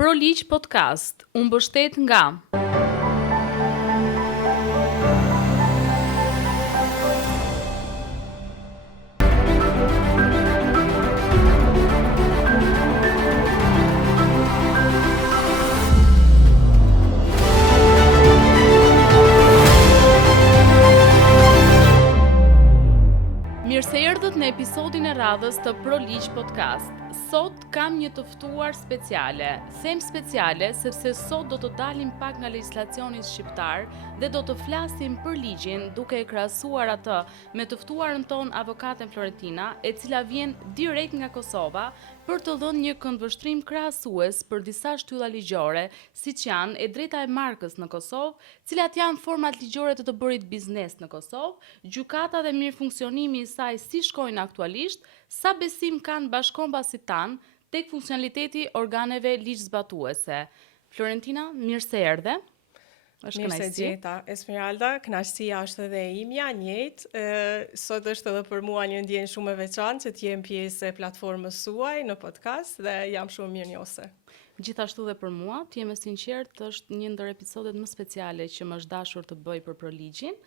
ProLigj Podcast, u mbështet nga Mirë se erdhët në episodin e radhës të ProLigj Podcast. Sot kam një të ftuar speciale. Them speciale sepse sot do të dalim pak nga legjislacioni shqiptar dhe do të flasim për ligjin duke e krahasuar atë me të ftuarën ton avokaten Florentina, e cila vjen direkt nga Kosova për të dhënë një këndvështrim krahasues për disa shtylla ligjore, siç janë e drejta e markës në Kosovë, cilat janë format ligjore të bërit biznes në Kosovë, gjykata dhe mirëfunksionimi i saj si shkojnë aktualisht, sa besim kanë bashkëkombësit tanë tek funksionaliteti organeve ligjzbatuese. Florentina, mirë se erdhe. Mirë se gjeta, Esmeralda, kënaqësia është edhe imja, njëjtë. Sot është edhe për mua një ndjenjë shumë e veçantë që të jem pjesë e platformës suaj në podcast dhe jam shumë mirënjohëse. Gjithashtu dhe për mua, të jem e sinqert, është një ndër episodet më speciale që më është dashur të bëj për ProLigjin.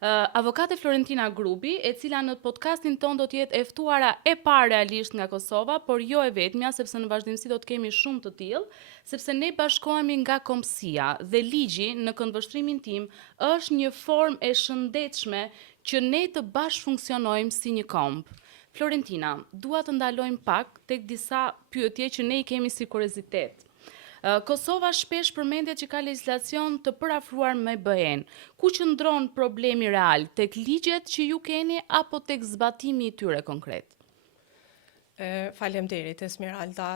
Avokate Florentina Grubi, e cila në podcastin ton do të jetë e ftuara e parë realisht nga Kosova, por jo e vetmja, sepse në vazhdimsi do të kemi shumë të tillë, sepse ne bashkohemi nga kombësia dhe ligji në këndvështrimin tim është një formë e shëndetshme që ne të bashkëfunksionojmë si një kombë. Florentina, dua të ndalojmë pak tek disa pyetje që ne i kemi si kuriozitet. Kosova shpesh përmendet që ka legjislacion të përafruar me BE-n. Ku qëndron problemi real, tek ligjet që ju keni apo tek zbatimi i tyre konkret? Faleminderit, Esmeralda.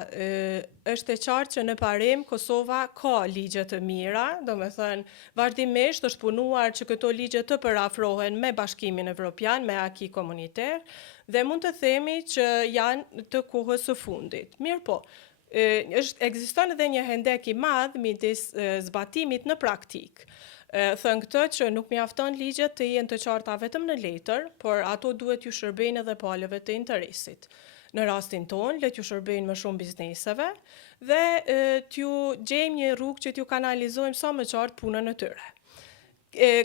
Është e qartë që në parim Kosova ka ligje të mira, domethënë vazhdimisht është punuar që këto ligje të përafrohen me Bashkimin Evropian, me aki komuniter, dhe mund të themi që janë të kohës së fundit. Mirë po, ekziston edhe një hendek i madh midis zbatimit në praktik. Thënë këtë që nuk mjafton ligjet të jenë të qarta vetëm në letër, por ato duhet ju shërbejnë edhe palëve të interesit. Në rastin ton, le t'ju shërbejnë më shumë bizneseve dhe t'ju gjejmë një rrugë që t'ju kanalizojmë sa më qartë punën e tyre.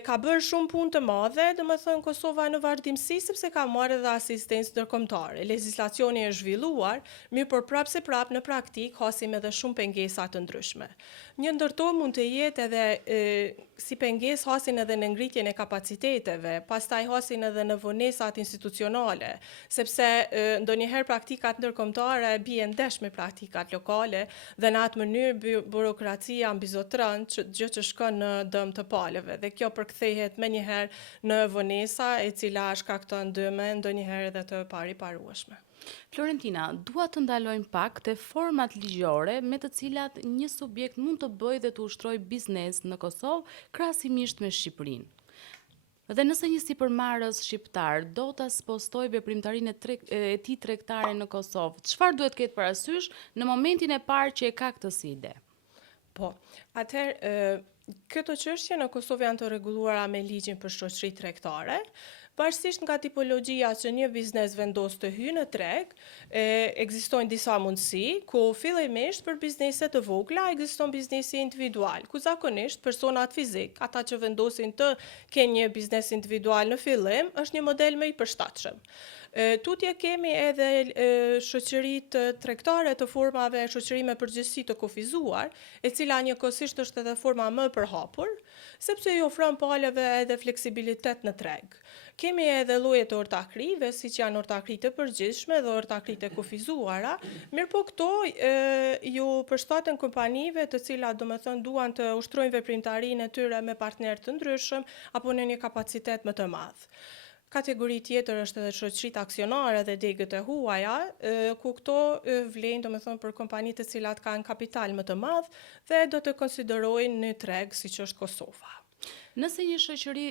Ka bërë shumë punë të madhe, domethënë Kosova në vazhdimsi, sepse ka marrë edhe asistencë ndërkombëtare. Legjislacioni është zhvilluar, mirë por prapë në praktik hasim edhe shumë pengesa të ndryshme. Një ndër to mund të jetë edhe si pengesë hasin edhe në ngritjen e kapaciteteve, pastaj hasin edhe në vonesat institucionale, sepse ndonjëherë praktikat ndërkombëtare bien ndesh me praktikat lokale dhe në atë mënyrë burokracia mbizotron gjë që shkon në dëm të palëve. Dhe kjo përkthehet menjëherë në vonesa e cila shkakton dëme ndonjëherë edhe të pariparueshme. Florentina, dua të ndalojmë pak te format ligjore me të cilat një subjekt mund të bëjë dhe të ushtrojë biznes në Kosovë krahasimisht me Shqipërinë. Dhe nëse një sipërmarrës shqiptar do ta spostojë veprimtarinë e tij tregtare në Kosovë, çfarë duhet ketë parasysh në momentin e parë që e ka këtë si ide? Po, atëherë këto çështje në Kosovë janë të rregulluara me ligjin për shoqëri tregtare. Pavarësisht nga tipologjia që një biznes vendos të hyjë në treg, ekzistojnë disa mundësi, ku fillimisht për bizneset të vogla ekziston biznesi individual, ku zakonisht personat fizik, ata që vendosin të kenë një biznes individual në fillim, është një model më i përshtatshëm. Tutje kemi edhe shoqëritë tregtare të formave shoqëri me përgjegjësi të kufizuar, e cila njëkohësisht është edhe forma më e përhapur, sepse i ofron palëve edhe fleksibilitet në treg. Kemi edhe lloje të ortakrive, siç janë ortakri të përgjithshme dhe ortakri të kufizuara, mirë po këto ju përshtaten kompanive të cilat domethënë duan të ushtrojnë veprimtarinë e tyre me partnerë të ndryshëm apo në një kapacitet më të madh. Kategori tjetër është edhe shoqëritë aksionare dhe degët e huaja, ku këto vlen domethënë për kompani të cilat kanë kapital më të madh dhe do të konsiderojnë në treg siç është Kosova. Nëse një shoqëri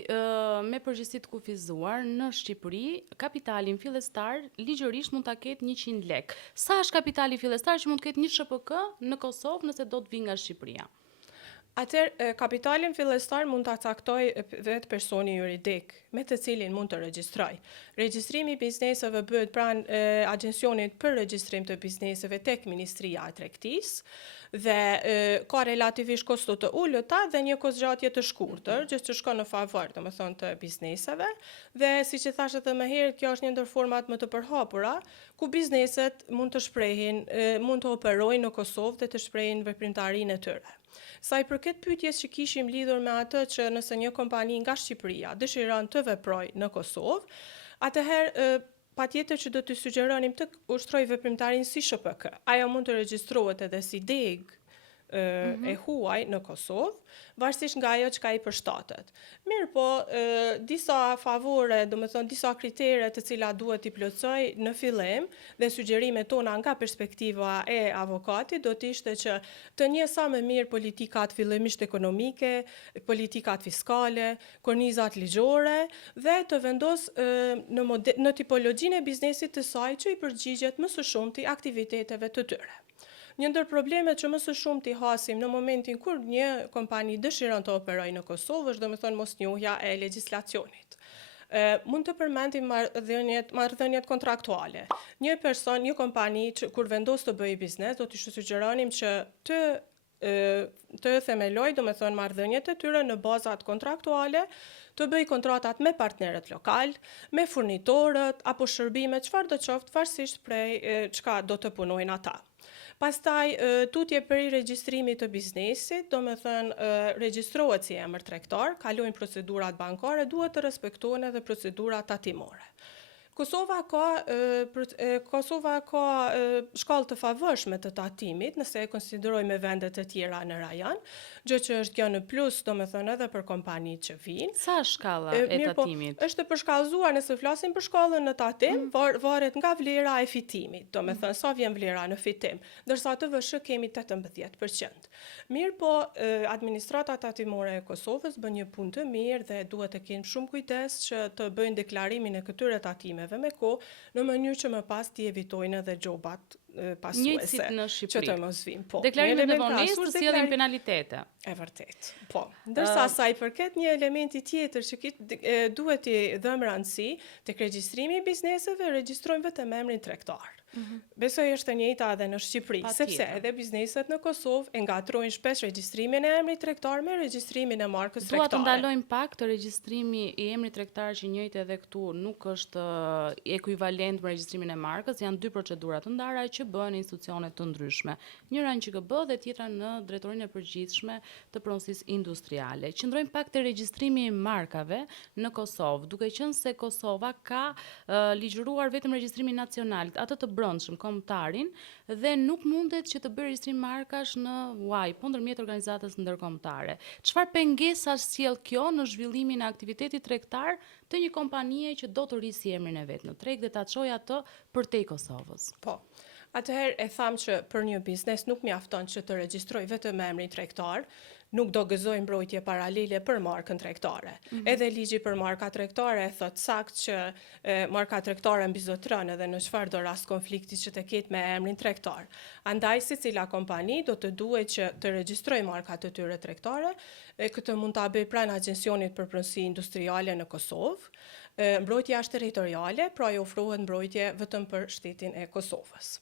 me përgjegjësi të kufizuar në Shqipëri, kapitalin fillestar ligjërisht mund ta ketë 100 lekë. Sa është kapitali fillestar që mund të ketë një SHPK në Kosovë nëse do të vinë nga Shqipëria? Atëherë, kapitalin fillestar mund ta caktojë vetë personi juridik, me të cilin mund të regjistrojë. Regjistrimi i bizneseve bëhet pranë Agjencionit për Regjistrim të Bizneseve tek Ministria e Tregtisë dhe ka relativisht kosto të ulëta dhe një kozgjatje të shkurtër, gjë që shkon në favor, domethënë të bizneseve, dhe siç e thash edhe më herët, kjo është një ndër format më të përhapura ku bizneset mund të shprehin, mund të operojnë në Kosovë dhe të shprehin veprimtarinë e tyre. Sa i përket pyetjes që kishim lidhur me atë që nëse një kompani nga Shqipëria dëshiron të veprojë në Kosovë, atëherë patjetër që do të sugjeronim të ushtroj veprimtarin si SHPK. Ajo mund të regjistrohet edhe si deg e huaj në Kosovë, varësisht nga ajo çka i përshtatet. Mirë po, disa favore, domethënë disa kritere të cilat duhet i plotësoj në fillim dhe sugjerimet tona nga perspektiva e avokatit do të ishte që të njeh sa më mirë politikat fillimisht ekonomike, politikat fiskale, kornizat ligjore dhe të vendos në tipologjinë e biznesit të saj që i përgjigjet më së shumti aktiviteteve të tyre. Një ndër problemet që më së shumti hasim në momentin kur një kompani dëshiron të operojë në Kosovë është domethënë mosnjohja e legjislacionit. Mund të përmendim marrëdhëniet kontraktuale. Një kompani që kur vendos të bëjë biznes, do t'i sugjeronim që të themeloj, domethënë marrëdhëniet e tyre në bazat kontraktuale, të bëj kontratat me partnerët lokal, me furnitorët apo shërbime çfarë do qoftë varësisht prej çka do të punojnë ata. Pastaj, tutje për regjistrimit të biznesit, domethënë regjistrohet si emër tregtar, kalojnë procedurat bankare, duhet të respektohen edhe procedurat tatimore. Kosova ka shkallë të favorshme të tatimit, nëse e konsiderojmë me vendet e tjera në rajon, gjë që është kjo në plus, domethënë edhe për kompanitë që vinë. Sa shkalla e tatimit? Është përshkallëzuar, nëse flasim për shkallën në tatim, varet nga vlera e fitimit, domethënë sa vjen vlera në fitim, ndërsa të VSH kemi 18%. Mirë po, administrata tatimore e Kosovës bën një punë të mirë dhe duhet të kenë shumë kujdes që të bëjnë deklarimin e këtyre tatimeve me kohë, në mënyrë që më pas t'i evitojnë edhe gjobat pasuese në që të mos vinë. Po, deklarimet në vonesë të sjellin penalitete. E vërtet. Po. Ndërsa sa i përket një elementi tjetër që duhet i dhëmë rëndësi tek regjistrimi i bizneseve, regjistrojmë vetëm emrin tregtar. Besoj është e njëjta edhe në Shqipëri, sepse edhe bizneset në Kosovë e ngatrojnë shpesh regjistrimin e emrit tregtar me regjistrimin e markës tregtare. Dua të ndalojmë pak të regjistrimi i emrit tregtar që njëjtë edhe këtu nuk është ekuivalent me regjistrimin e markës, janë dy procedura të ndara që bëhen institucione të ndryshme. Njëra në QKB dhe tjetra në Drejtorinë e Përgjithshme të Pronësisë Industriale. Qëndrojmë pak te regjistrimi i markave në Kosovë, duke qenë se Kosova ka ligjëruar vetëm regjistrimin nacional, atë të brendshëm kombëtarin dhe nuk mundet që të bëjë regjistrim markash në UAI, po ndërmjet organizatës ndërkombëtare. Çfarë pengesa sjell kjo në zhvillimin e aktivitetit tregtar të një kompanie që do të rrisë emrin e vet në treg dhe ta çojë atë përtej Kosovës? Po. Atëherë e tham që për një biznes nuk mjafton që të regjistroj vetëm emrin tregtar, nuk do gëzoj mbrojtje paralele për markën tregtare. Edhe ligji për marka tregtare e thot sakt që marka tregtare mbizotron edhe në çfarë do rast konflikti që të ketë me emrin tregtar. Andaj secila kompani do të duhet që të regjistrojë markat e tyre tregtare, këtë mund ta bëj pranë Agjencionit për Pronësi Industriale në Kosovë. Mbrojtja është territoriale, pra i ofrohet mbrojtje vetëm për shtetin e Kosovës.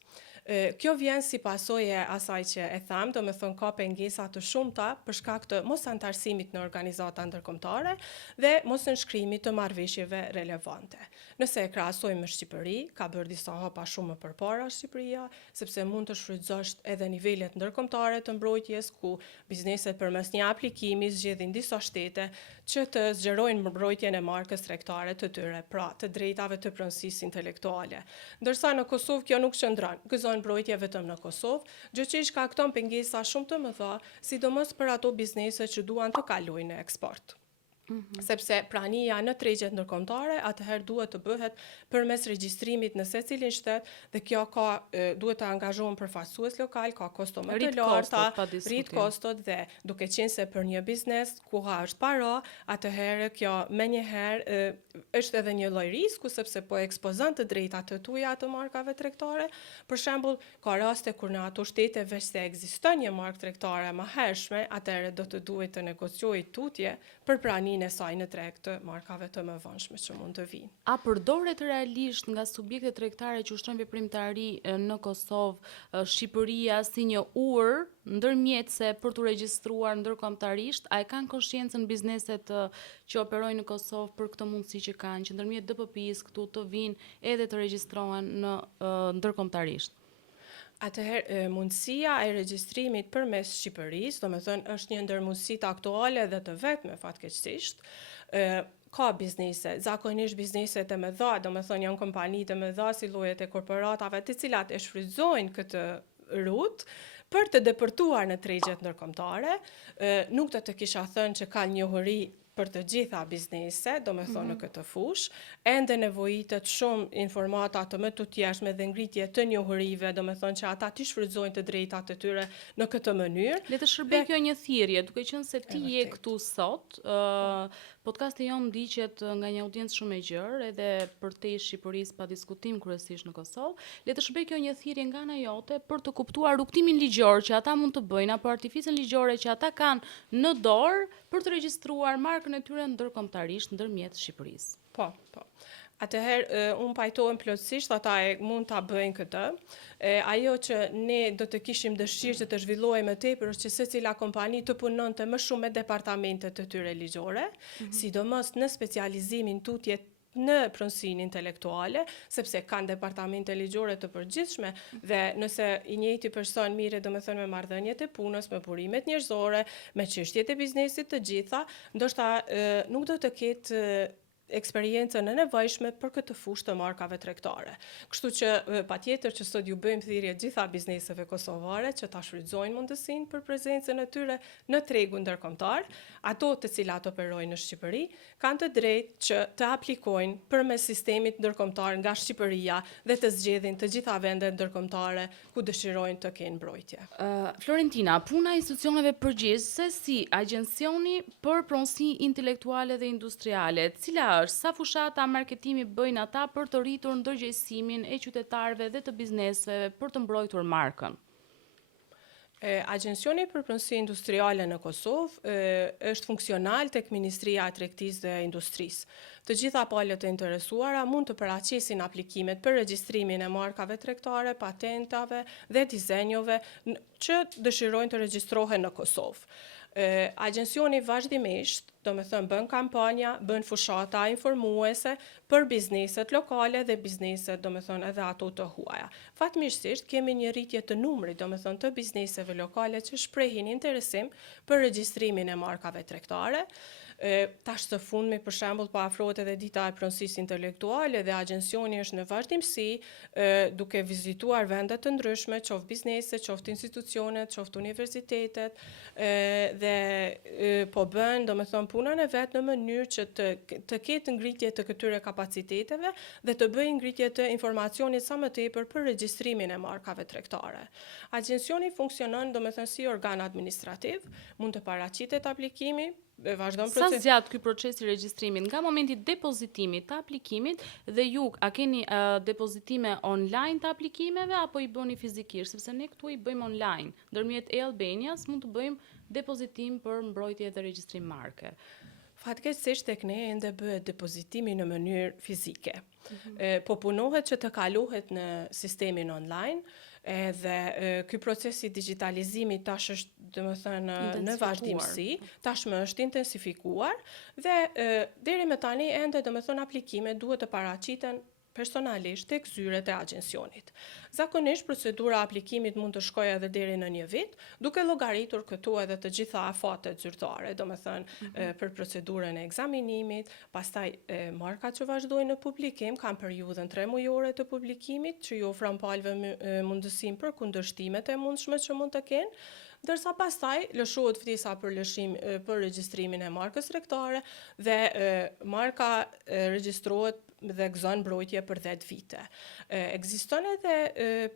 Kjo vjen si pasojë asaj që e tham, domethënë ka pengesa të shumta për shkak të mos antarësimit në organizata ndërkombëtare dhe mos nënshkrimit të marrëveshjeve relevante. Nëse e krahasojmë me Shqipëri, ka bërë disa hapa shumë më përpara Shqipëria, sepse mund të shfrytëzosh edhe nivelet ndërkombëtare të mbrojtjes ku bizneset përmes një aplikimi zgjedhin disa shtete që të zgjerojnë mbrojtjen e markës tregtare të tyre, pra të drejtave të pronësisë intelektuale. Ndërsa në Kosovë kjo nuk qëndron, gëzon mbrojtje vetëm në Kosovë, gjë që i shkakton pengesa shumë të mëdha, sidomos për ato biznese që duan të kalojnë në eksport. Sepse prania në tregjet ndërkombëtare atëherë duhet të bëhet përmes regjistrimit në secilin shtet dhe kjo duhet të angazhohen përfaqësues lokal, ka kosto më të larta, rrit kostot dhe duke qenë se për një biznes koha është para, atëherë kjo menjëherë është edhe një lloj risku sepse po ekspozon të drejtat të tuaja të markave tregtare. Për shembull, ka raste kur në ato shtete veç se ekziston një markë tregtare më hershme, atëherë do të duhet të negociojë tutje për praninë rinë e saj në treg të markave të mëvonshme që mund të vinë. A përdoret realisht nga subjektet tregtare që ushtrojnë veprimtari në Kosovë, Shqipëria si një urë ndërmjetëse për të regjistruar ndërkombëtarisht? A e kanë konshiencën bizneset që operojnë në Kosovë për këtë mundësi që kanë, që ndërmjet DPP-s këtu të vinë edhe të regjistrohen në ndërkombëtarisht? Atëherë, mundësia e regjistrimit përmes Shqipërisë, domethënë është një ndër mundësitë aktuale dhe të vetme fatkeqësisht. Ka biznese, zakonisht bizneset e mëdha, domethënë janë kompanitë e mëdha si llojet e korporatave, të cilat e shfrytëzojnë këtë rrutë për të depërtuar në tregjet ndërkombëtare. Nuk do të kisha thënë që ka njohuri për të gjitha biznese, do me thonë në këtë fush, ende nevojitet shumë informata të më të tjeshme dhe ngritje të njohurive, do me thonë që ata të shfrytëzojnë të drejtat e tyre në këtë mënyrë. Le të shërbej kjo një thirrje, duke qenë se ti je këtu sot, podcasti jon ndiqet nga një audiencë shumë e gjerë, edhe për te Shqipërisë pa diskutim kryesisht në Kosovë. Le të shërbej kjo një thirrje nga ana jote për të kuptuar rrugtimin ligjor që ata mund të bëjnë apo artificën ligjore që ata kanë në dorë për të regjistruar markën e tyre ndërkombëtarisht ndërmjet Shqipërisë. Po. Atëherë, unë pajtohem plotësisht, ata mund ta bëjnë këtë. Ajo që ne do të kishim dëshirë që të zhvillohej më tepër është që secila kompani të punonte më shumë me departamentet të tyre ligjore, sidomos në specializimin tutje në pronësinë intelektuale, sepse kanë departamente ligjore të përgjithshme dhe nëse i njëjti person mirë, domethënë me marrëdhëniet e punës, me burimet njerëzore, me çështjet e biznesit të gjitha, ndoshta nuk do të ketë eksperiencën e nevojshme për këtë fushë të markave tregtare. Kështu që patjetër që sot ju bëjmë thirrje gjitha bizneseve kosovare që ta shfrytëzojnë mundësinë për prezencën e tyre në tregun ndërkombëtar. Ato të cilat operojnë në Shqipëri kanë të drejtë që të aplikojnë përmes sistemit ndërkombëtar nga Shqipëria dhe të zgjedhin të gjitha vendet ndërkombëtare ku dëshirojnë të kenë mbrojtje. Florentina, puna e institucioneve përgjegjëse si Agjencioni për Pronësi Intelektuale dhe Industriale, cila është, sa fushata marketimi bëjnë ata për të rritur ndërgjegjësimin e qytetarëve dhe të bizneseve për të mbrojtur markën? Agjencioni për Pronësi Industriale në Kosovë është funksional tek Ministria e Tregtisë dhe Industrisë. Të gjitha palët e interesuara mund të paraqesin aplikimet për regjistrimin e markave tregtare, patentave dhe dizenjove që dëshirojnë të regjistrohen në Kosovë. Agjencioni vazhdimisht, do me thënë, bën kampanja, bën fushata informuese për bizneset lokale dhe bizneset, do me thënë, edhe ato të huaja. Fatmirësisht, kemi një rritje të numrit, do me thënë, të bizneseve lokale që shprehin interesim për regjistrimin e markave tregtare. Tash së fundmi, për shembull, po afrohet edhe dita e pronësisë intelektuale dhe agjencioni është në vazhdimsi duke vizituar vende të ndryshme, qoftë biznese, qoftë institucionet, qoftë universitetet, dhe po bën, domethënë, punën e vet në mënyrë që të ketë ngritje të këtyre kapaciteteve dhe të bëjë ngritje të informacionit sa më tepër për regjistrimin e markave tregtare. Agjencioni funksionon, domethënë, si organ administrativ, mund të paraqitet aplikimi. Sa zgjat ky proces i regjistrimit nga momenti i depozitimit të aplikimit dhe ju a keni depozitime online të aplikimeve apo i bëni fizikisht, sepse ne këtu i bëjmë online, ndërmjet e-Albanias mund të bëjmë depozitim për mbrojtje dhe regjistrim marke. Fatkeqësisht tek ne ende bëhet depozitimi në mënyrë fizike. Po punohet që të kalohet në sistemin online. Edhe ky proces i digitalizimit tash është, domethënë, në vazhdimsi, tashmë është intensifikuar dhe deri më tani ende, domethënë, aplikimet duhet të paraqiten personalisht tek zyret e agjencionit. Zakonisht procedura e aplikimit mund të shkojë edhe deri në 1 vit, duke llogaritur këtu edhe të gjitha afatet zyrtare, domethënë për procedurën e ekzaminimit, pastaj markat që vazhdojnë në publikim kanë periudhën 3 mujore të publikimit, që ju ofron palëve mundësinë për kundërshtimet e mundshme që mund të kenë, ndërsa pastaj lëshohet ftesa për lëshim për regjistrimin e markës tregtare dhe marka regjistrohet dhe gëzon mbrojtje për 10 vite. Ekziston edhe,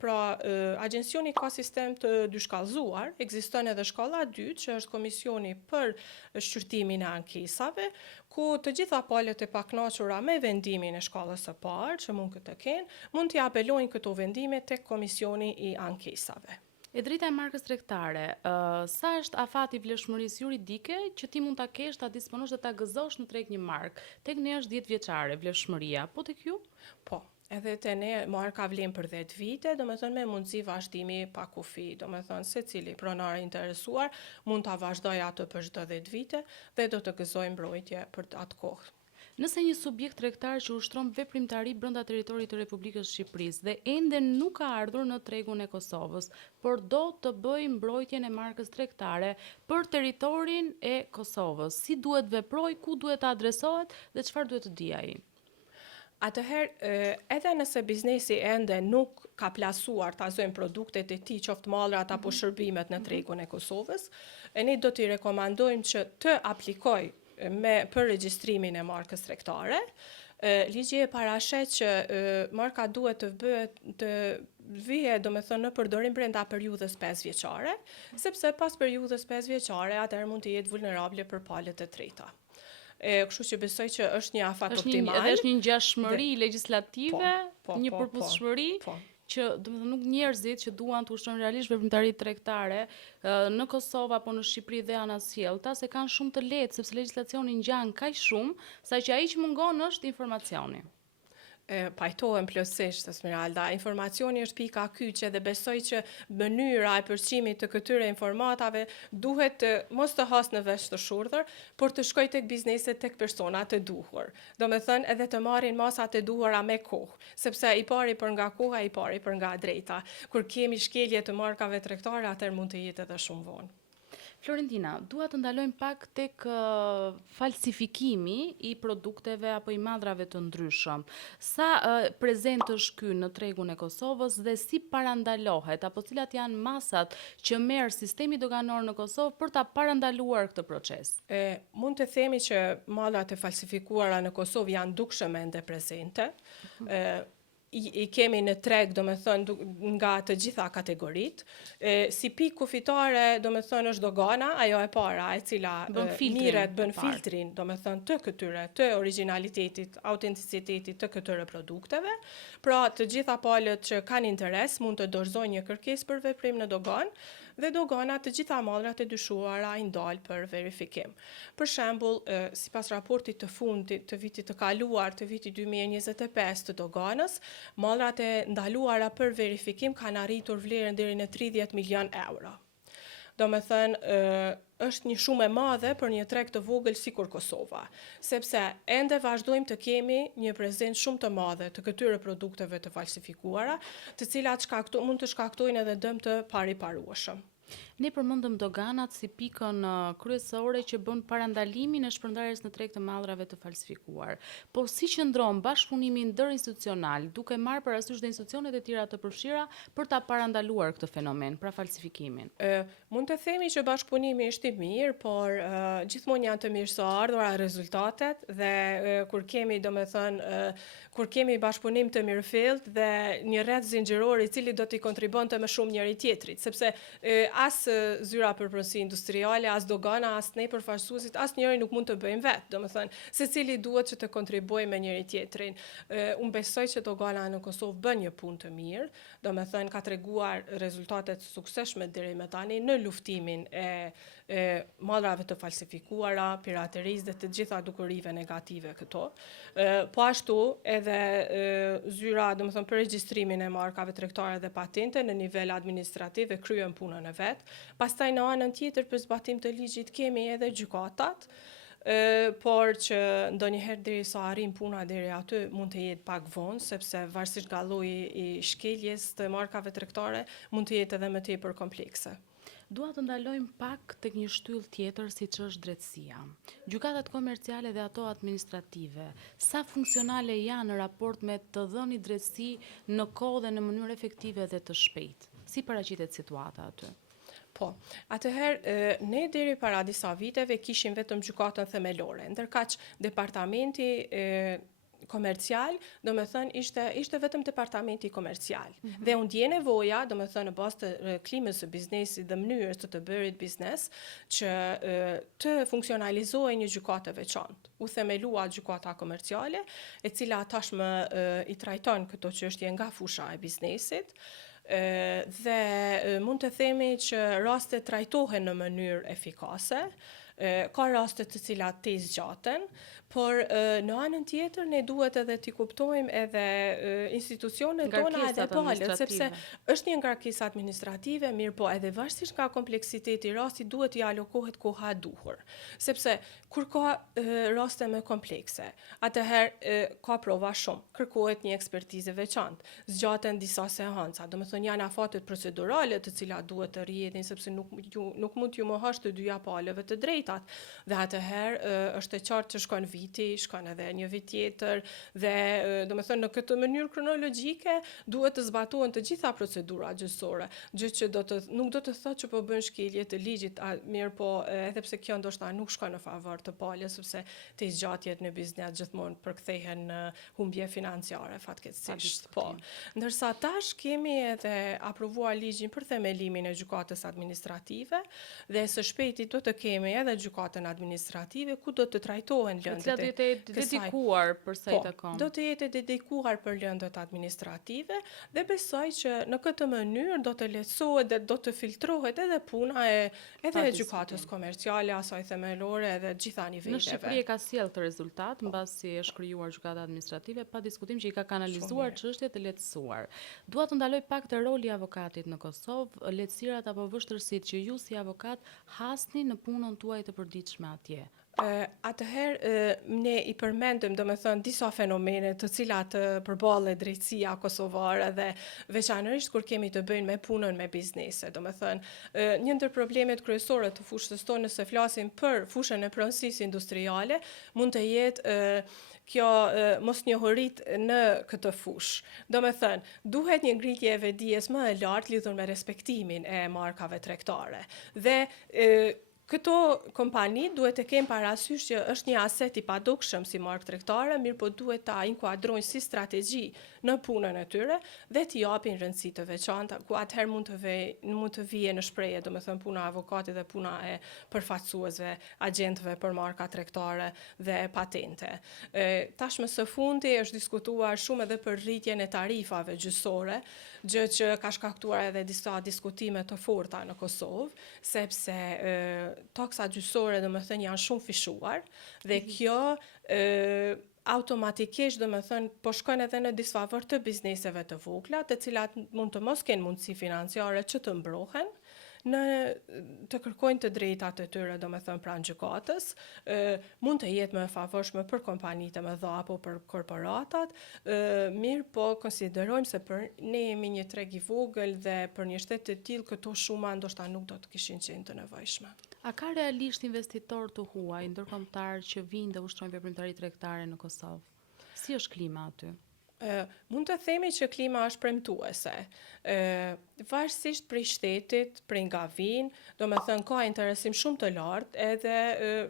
agjencioni ka sistem të dyshkallëzuar, ekziston edhe shkalla 2, që është komisioni për shqyrtimin e ankesave, ku të gjitha palët e pakënaqura me vendimin e shkallës së parë, që mund këtë kenë, mund t'i apelojnë këto vendime tek komisioni i ankesave. E drejta e markës tregtare, sa është afati i vlefshmërisë juridike që ti mund ta kesh, ta disponosh dhe ta gëzosh në treg një markë? Tek ne është 10 vjeçare vlefshmëria, po tek ju? Po, edhe te ne marka vlen për 10 vite, domethënë me mundësi vazhdimi pa kufi, domethënë secili pronar i interesuar mund ta vazhdojë atë për çdo 10 vite dhe do të gëzojë mbrojtje për atë kohë. Nëse një subjekt tregtar që ushtron veprimtari brenda territorit të Republikës së Shqipërisë dhe ende nuk ka ardhur në tregun e Kosovës, por do të bëjë mbrojtjen e markës tregtare për territorin e Kosovës, si duhet veproj, ku duhet të adresohet dhe çfarë duhet të di ai? Atëherë, edhe nëse biznesi ende nuk ka plasuar ta zojnë produktet e tij, qoftë mallrat apo shërbimet në tregun e Kosovës, ne do t'i rekomandojmë që të aplikojë për regjistrimin e markës tregtare. Ligji e parashet që marka duhet të bëhet të vije domethënë në përdorim brenda periudhës 5 vjeçare, sepse pas periudhës 5 vjeçare atëherë mund të jetë vulnerable për palët e treta. Kështu që besoj që është një afat optimal. Edhe është një ngjashmëri legjislative, një përputhshmëri po. që domethënë nuk njerëzit që duan të ushtrojnë realisht veprimtari tregtare në Kosovë apo në Shqipëri dhe anasjellta se kanë shumë të lehtë sepse legjislacioni ngjan kaq shumë sa që ai që mungon është informacioni. Pajtohem plotësisht, Esmeralda. Informacioni është pika kyçe dhe besoj që mënyra e përcjellimit të këtyre informatave duhet mos të has në vesh të shurdhër, por të shkojë tek bizneset, tek personat e duhur. Domethënë edhe të marrin masat e duhura me kohë, sepse i pari për nga koha, i pari për nga drejta. Kur kemi shkelje të markave tregtare, atëherë mund të jetë edhe shumë vonë. Florentina, dua të ndalojmë pak tek falsifikimi i produkteve apo i madrave të ndryshëm. Sa prezent është ky në tregun e Kosovës dhe si parandalohet apo cilat janë masat që merr sistemi doganor në Kosovë për ta parandaluar këtë proces? Mund të themi që mallat e falsifikuara në Kosovë janë dukshëm ende prezente. I kemi në treg, domethënë nga të gjitha kategoritë. Si pikë kufitare, domethënë është dogana, ajo e para, e cila bën filtrin, domethënë të këtyre, të origjinalitetit, autenticitetit të këtyre produkteve. Pra, të gjitha palët që kanë interes mund të dorëzojnë një kërkesë për veprim në doganë dhe dogana të gjitha mallrat e dyshuara i ndal për verifikim. Për shembull, sipas raportit të fundit të vitit të kaluar, të vitit 2025 të doganës, mallrat e ndaluara për verifikim kanë arritur vlerën deri në 30 milion euro. Domethënë, është një shumë e madhe për një treg të vogël sikur Kosova, sepse ende vazhdojmë të kemi një prezencë shumë të madhe të këtyre produkteve të falsifikuara, të cilat mund të shkaktojnë edhe dëm të pariparueshëm. Ne përmendëm doganat si pikën kryesore që bën parandalimin e shpërndarjes në treg të mallrave të falsifikuar. Por si qëndron bashkëpunimi ndërinstitucional, duke marrë parasysh dhe institucionet e tjera të përfshira për ta parandaluar këtë fenomen, pra falsifikimin? Mund të themi që bashkëpunimi është i mirë, por gjithmonë janë të mirë së ardhura rezultatet dhe kur kemi bashkëpunim të mirëfillt dhe një rreth zinxhiror i cili do t'i kontribonte më shumë njëri tjetrit, sepse as zyra përpunësi industriale, as dogana, as ne përfaqësuesit, as njëri nuk mund të bëjmë vetë. Domethënë, secili duhet që të kontribuojë me njëri tjetrin. Unë besoj që dogana në Kosovë bën një punë të mirë, domethënë ka treguar rezultate të suksesshme deri më tani në luftimin e mallrave të falsifikuara, piraterisë dhe të gjitha dukurive negative këto. Po ashtu edhe zyra, domethënë për regjistrimin e markave tregtare dhe patente në nivel administrativ e kryen punën e vet. Pastaj në anën tjetër për zbatim të ligjit kemi edhe gjykatat, por që ndonjëherë derisa arrim puna deri aty mund të jetë pak vonë, sepse varësisht nga lloji i shkeljes të markave tregtare mund të jetë edhe më tepër komplekse. Dua të ndalojmë pak tek një shtyllë tjetër siç është drejtësia. Gjykatat komerciale dhe ato administrative, sa funksionale janë në raport me të dhënit drejtësi në kohë dhe në mënyrë efektive dhe të shpejtë? Si paraqitet situata aty? Po, atëherë ne deri para disa viteve kishim vetëm gjykatën themelore, ndërkaq departamenti komercial, domethënë ishte vetëm departamenti komercial. Dhe u ndje nevoja, domethënë në bazë të klimës së biznesit dhe mënyrës të bërit biznes, që të funksionalizohej një gjykatë e veçantë. U themelua gjykata komerciale, e cila tashmë i trajton këto çështje nga fusha e biznesit. Dhe mund të themi që rastet trajtohen në mënyrë efikase, ka raste të cilat të zgjaten, por në anën tjetër ne duhet edhe t'i kuptojmë edhe institucionet tona edhe palët, sepse është një ngarkesë administrative, mirë po edhe varësisht nga kompleksiteti i rastit duhet t'i alokohet koha e duhur, sepse kur ka raste më komplekse, atëherë ka prova shumë, kërkohet një ekspertizë veçantë, zgjaten disa seanca, domethënë janë afatet procedurale të cilat duhet të rrihetin sepse nuk mund t'ju mohosh të dyja palëve të drejtat, dhe atëherë është e qartë që shkon viti, shkon edhe një vit tjetër, dhe domethënë në këtë mënyrë kronologjike duhet të zbatohen të gjitha procedurat gjyqësore, gjë që nuk do të thotë që po bën shkelje të ligjit, mirë po edhe pse kjo ndoshta nuk shkon në favor të palës, sepse të zgjatjet në biznes gjithmonë përkthehen në humbje financiare fatkeqësisht. Po. Ndërsa tash kemi edhe aprovuar ligjin për themelimin e gjykatës administrative dhe së shpejti do të kemi edhe gjykatën administrative ku do të trajtohen lëndët e do të jetë dedikuar për sa i takon. Do të jetë dedikuar për lëndët administrative dhe besoj që në këtë mënyrë do të lehtësohet dhe do të filtrohet edhe puna edhe e gjykatës komerciale, asaj themelore edhe gjitha niveleve. Në Shqipëri ka sjellë të rezultat mbasi është krijuar gjykata administrative, pa diskutim që i ka kanalizuar çështjet e lehtësuar. Dua të ndaloj pak te roli i avokatit në Kosovë, lehtësirat apo vështirësitë që ju si avokat hasni në punën tuaj të përditshme atje. Atëherë ne i përmendëm domethënë disa fenomene të cilat përballet drejtësia kosovare dhe veçanërisht kur kemi të bëjmë me punën me biznese. Domethënë një ndër problemet kryesore të fushës tonë, nëse flasim për fushën e pronësisë industriale, mund të jetë kjo mosnjohurit në këtë fushë. Domethënë, duhet një ngritje e vetdijes më e lartë lidhur me respektimin e markave tregtare. Dhe këto kompani duhet të kemë parasysh që është një aset i padukshëm si markë tregtare, mirë po duhet ta inkuadrojnë si strategji në punën e tyre dhe t'i japin rëndësi të veçanta, ku atëherë mund të vije në shprehje, domethënë puna e avokatit dhe puna e përfaqësuesve, agjentëve për marka tregtare dhe patente. Tashmë së fundi është diskutuar shumë edhe për rritjen e tarifave gjyqësore, gjë që ka shkaktuar edhe disa diskutime të forta në Kosovë, sepse taksa gjyqësore domethënë janë shumë fishuar dhe kjo automatikisht domethënë po shkon edhe në disfavor të bizneseve të vogla, të cilat mund të mos kenë mundësi financiare që të mbrohen, të kërkojnë të drejtat e tyre domethënë pranë gjykatës, mund të jetë më e favorshme për kompanitë e mëdha apo për korporatat, mirë po konsiderojmë se për ne jemi një treg i vogël dhe për një shtet të tillë këto shuma ndoshta nuk do të kishin qenë të nevojshme. A ka realisht investitor të huaj ndërkombëtar që vinë dhe ushtrojnë veprimtari tregtare në Kosovë? Si është klima aty? Mund të themi që klima është premtuese. Varësisht prej shtetit, prej nga vinë, domethënë ka interesim shumë të lartë, edhe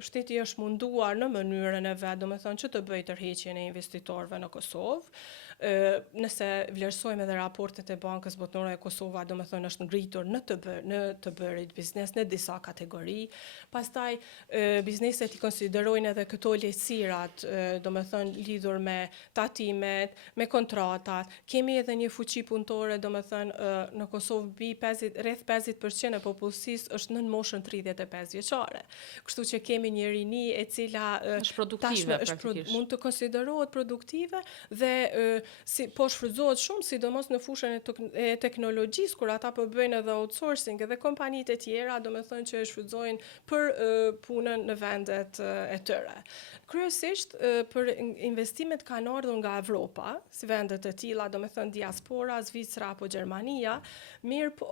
shteti është munduar në mënyrën e vet, domethënë që të bëjë tërheqjen e investitorëve në Kosovë. Nëse vlerësojmë edhe raportet e Bankës Botërore e Kosova, domethënë është ngritur në të bërit biznes në disa kategori. Pastaj bizneset i konsiderojnë edhe këto lehtësirat, domethënë lidhur me tatimet, me kontratat. Kemi edhe një fuqi punëtore, domethënë në Kosovë rreth 50% e popullsisë është nën moshën 35 vjeçare. Kështu që kemi një rini e cila është produktive mund të konsiderohet produktive dhe po shfrytëzohet shumë, sidomos në fushën e teknologjisë, kur ata po bëjnë edhe outsourcing, edhe kompanitë e tjera, domethënë që e shfrytëzojnë për punën në vendet e tyre. Kryesisht për investimet kanë ardhur nga Evropa, si vendet e tilla, domethënë diaspora, Zvicra apo Gjermania, mirë po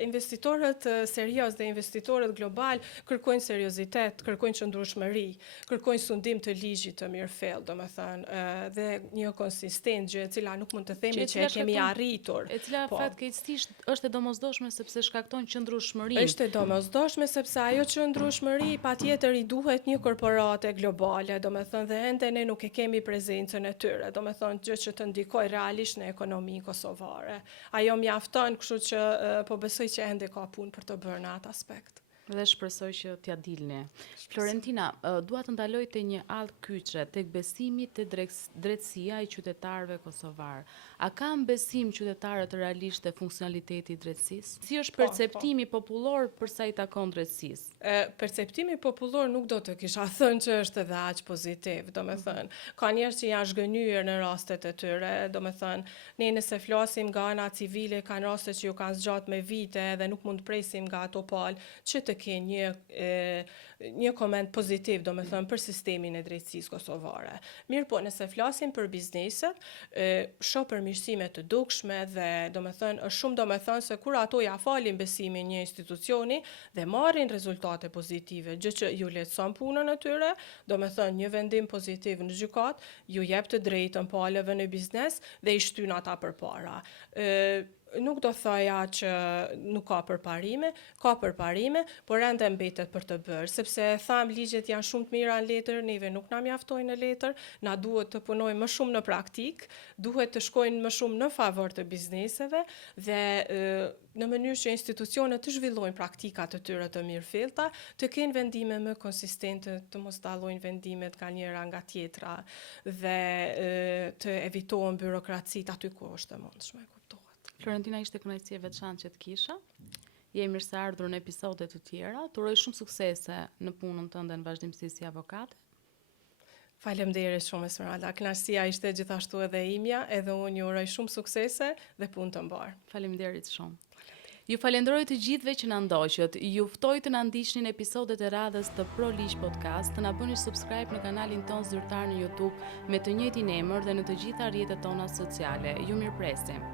investitorët serioz dhe investitorët global kërkojnë seriozitet, kërkojnë qëndrueshmëri, kërkojnë sundim të ligjit të mirëfillt, domethënë dhe një konsistencë gjë e cila nuk mund të themi që e kemi arritur. E cila fatkeqësisht është e domosdoshme sepse shkakton qëndrueshmërinë. Është e domosdoshme sepse ajo qëndrueshmëri patjetër i duhet një korporate globale, domethënë dhe ende ne nuk e kemi prezencën e tyre, domethënë gjë që të ndikojë realisht në ekonominë kosovare. Ajo mjafton, kështu që po besoj që ende ka punë për të bërë në atë aspekt. Dhe shpresoj që t'ja dilni. Florentina, dua të ndaloj te një allë kyçe, tek besimi te drejtësia e qytetarëve kosovar. A kanë besim qytetarët realisht te funksionaliteti i drejtësisë? Si është perceptimi popullor për sa i takon drejtësisë? Perceptimi popullor nuk do të kisha thënë që është edhe aq pozitiv, domethënë, ka njerëz që janë zhgënyer në rastet e tyre, domethënë, ne nëse flasim nga ana civile, kanë raste që ju kanë zgjat me vite dhe nuk mund të presim nga ato palë që të kenë një koment pozitiv, domethënë, për sistemin e drejtësisë kosovare. Mirë po, nëse flasim për bizneset, shoh përmirësime të dukshme dhe domethënë është shumë domethënë se kur ato ja falin besimin një institucioni dhe marrin rezultate pozitive, gjë që ju lehtëson punën e tyre, domethënë një vendim pozitiv në gjykat, ju jep të drejtën palëve në biznes dhe i shtyn ata përpara. Nuk do thoja që nuk ka përparime, por ende mbetet për të bërë, sepse tham ligjet janë shumë të mira në letër, neve nuk na mjaftojnë në letër, na duhet të punojmë më shumë në praktik, duhet të shkojnë më shumë në favor të bizneseve dhe në mënyrë që institucionet të zhvillojnë praktikat të tyre të mirëfillta, të kenë vendime më konsistente, të mos dallojnë vendimet nga njëra nga tjetra dhe të evitohen byrokracitë aty ku është e mundshme. Florentina, ishte kënaqësi e veçantë që të kisha. Je mirëseardhur në episode të tjera. Të uroj shumë suksese në punën tënde në vazhdimsi si avokate. Faleminderit shumë Esmeralda. Kënaqësia ishte gjithashtu edhe imja, edhe unë ju uroj shumë suksese dhe punë të mbar. Faleminderit shumë. Ju falenderoj të gjithëve që na ndoqët. Ju ftoj të na ndiqni në episodet e radhës të Pro Ligj Podcast, të na bëni subscribe në kanalin ton zyrtar në YouTube me të njëjtin emër dhe në të gjitha rrjetet tona sociale. Ju mirëpresim.